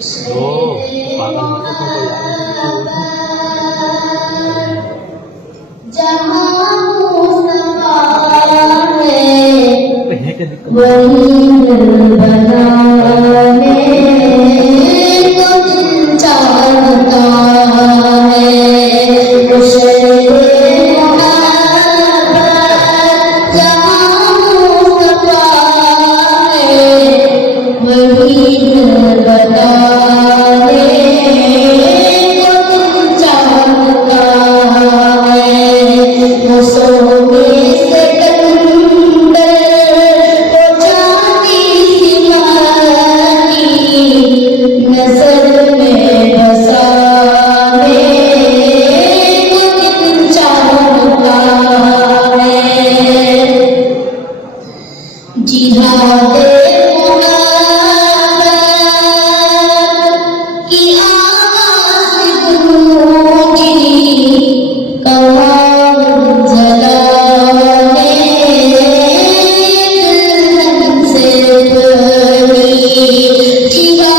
Oh, parang ako kung kailangan sa ito. जहाँ मुस्तफा है Peheke dikko. वही दिल बनाने को दिल चाहता है मुझसे मोहब्बत जहाँ मुस्तफा है वही दिल बनाने को दिल चाहता है मुसोने से कंदर को चांदी सी मानी नजर में बसाने को दिल चाहता है जिहादे मुहब्बत की आवाज़ गूंजी कवाब जलाने दिल से भरी जिहादे